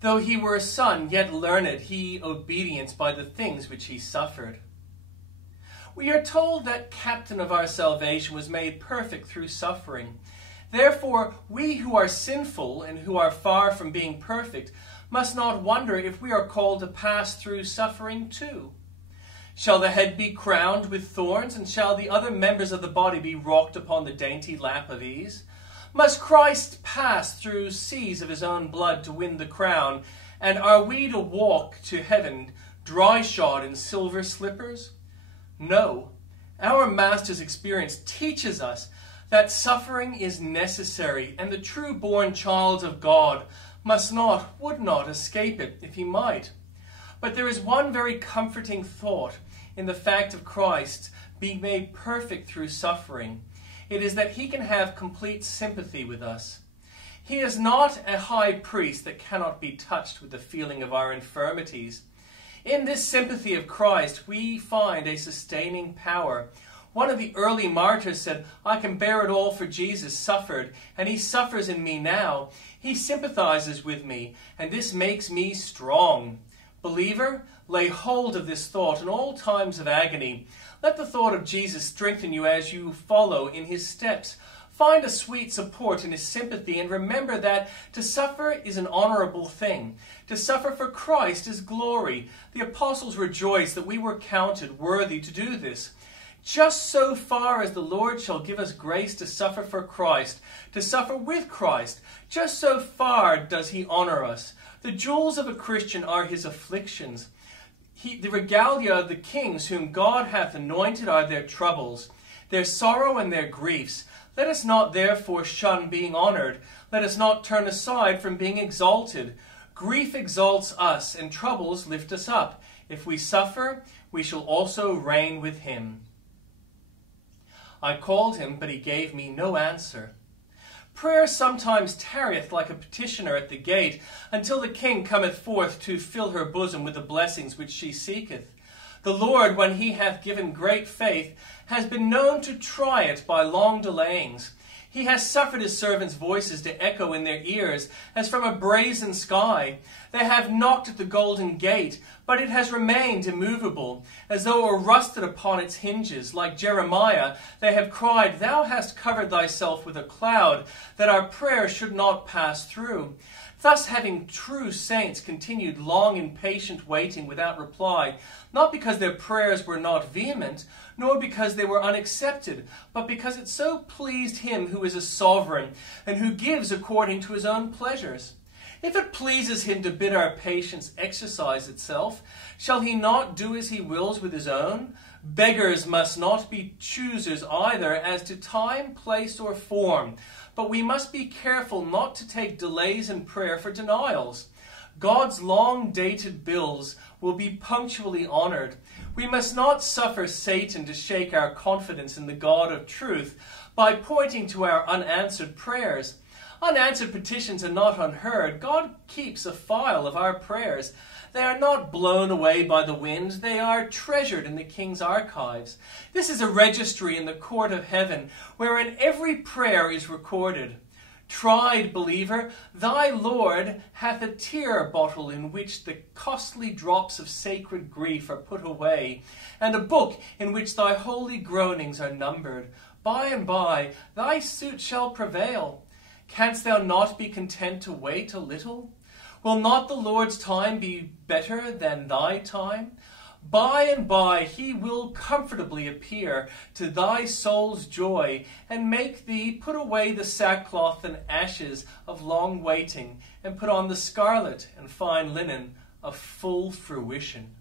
Though he were a son, yet learned he obedience by the things which he suffered. We are told that captain of our salvation was made perfect through suffering. Therefore, we who are sinful and who are far from being perfect must not wonder if we are called to pass through suffering too. Shall the head be crowned with thorns, and shall the other members of the body be rocked upon the dainty lap of ease? Must Christ pass through seas of his own blood to win the crown, and are we to walk to heaven dry-shod in silver slippers? No, our Master's experience teaches us that suffering is necessary, and the true-born child of God would not escape it if he might. But there is one very comforting thought in the fact of Christ being made perfect through suffering. It is that he can have complete sympathy with us. He is not a high priest that cannot be touched with the feeling of our infirmities. In this sympathy of Christ, we find a sustaining power. One of the early martyrs said, "I can bear it all for Jesus suffered, and he suffers in me now. He sympathizes with me, and this makes me strong." Believer, lay hold of this thought in all times of agony. Let the thought of Jesus strengthen you as you follow in his steps. Find a sweet support in his sympathy, and remember that to suffer is an honorable thing. To suffer for Christ is glory. The apostles rejoiced that we were counted worthy to do this. Just so far as the Lord shall give us grace to suffer for Christ, to suffer with Christ, just so far does he honor us. The jewels of a Christian are his afflictions. The regalia of the kings whom God hath anointed are their troubles, their sorrow and their griefs. Let us not therefore shun being honored. Let us not turn aside from being exalted. Grief exalts us, and troubles lift us up. If we suffer, we shall also reign with him. I called him, but he gave me no answer. Prayer sometimes tarrieth like a petitioner at the gate, until the king cometh forth to fill her bosom with the blessings which she seeketh. The Lord, when he hath given great faith, has been known to try it by long delayings. He has suffered his servants' voices to echo in their ears, as from a brazen sky. They have knocked at the golden gate, but it has remained immovable, as though it were rusted upon its hinges. Like Jeremiah, they have cried, "Thou hast covered thyself with a cloud, that our prayer should not pass through." Thus having true saints continued long in patient waiting without reply, not because their prayers were not vehement, nor because they were unaccepted, but because it so pleased him who is a sovereign, and who gives according to his own pleasures. If it pleases him to bid our patience exercise itself, shall he not do as he wills with his own? Beggars must not be choosers either as to time, place, or form, but we must be careful not to take delays in prayer for denials. God's long-dated bills will be punctually honored. We must not suffer Satan to shake our confidence in the God of truth by pointing to our unanswered prayers. Unanswered petitions are not unheard. God keeps a file of our prayers. They are not blown away by the wind. They are treasured in the King's archives. This is a registry in the court of heaven, wherein every prayer is recorded. Tried believer, thy Lord hath a tear bottle in which the costly drops of sacred grief are put away, and a book in which thy holy groanings are numbered. By and by thy suit shall prevail. Canst thou not be content to wait a little? Will not the Lord's time be better than thy time? By and by he will comfortably appear to thy soul's joy, and make thee put away the sackcloth and ashes of long waiting, and put on the scarlet and fine linen of full fruition.